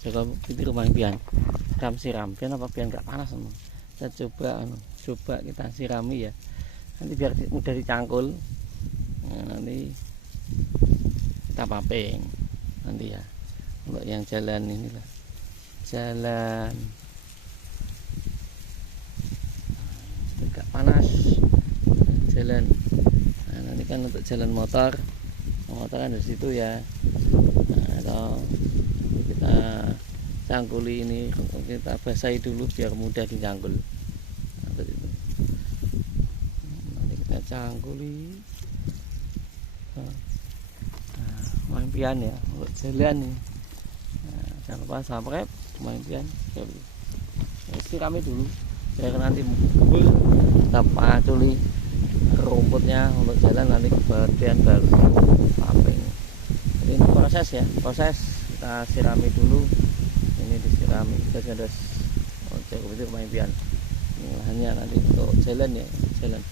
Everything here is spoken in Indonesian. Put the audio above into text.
Jaga itu rumah impian. Siram pian apa pian gak panas sama. Kita coba kita sirami ya. Nanti biar mudah dicangkul. Nah, nanti kita paping nanti ya. Untuk yang jalan inilah. Jalan agak panas. Jalan. Nah, nanti kan untuk jalan motor kan dari situ ya. Nah, atau kita cangkuli ini, kita basahi dulu biar mudah dicangkul. Nah, itu. Nanti kita cangkuli. Nah, impian ya untuk jalan nih. Nah, jangan lupa subscribe impian. Sirami dulu biar nanti gembul, kita paculi rumputnya untuk jalan nanti kemudian baru paping. Ini proses ya, kita sirami dulu. Ini disirami kita sudah cukup itu rumah impian. Ini lahannya nanti untuk jalan ya, jalan.